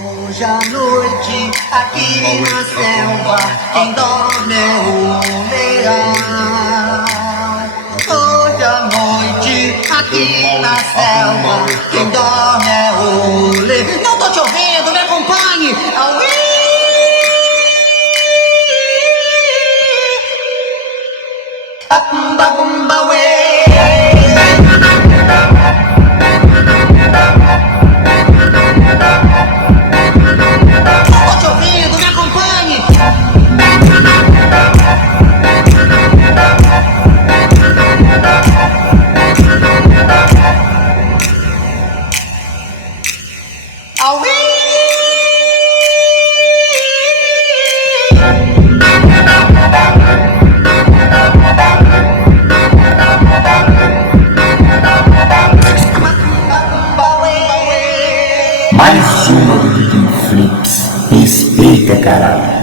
Hoje à noite, aqui na selva, quem dorme é o leão. Hoje à noite, aqui na selva, quem dorme é o leão. Não tô te ouvindo, me acompanhe. Auí! Bumba, bumba, ué. Mais uma do Hidden Flips. Respeita, caralho.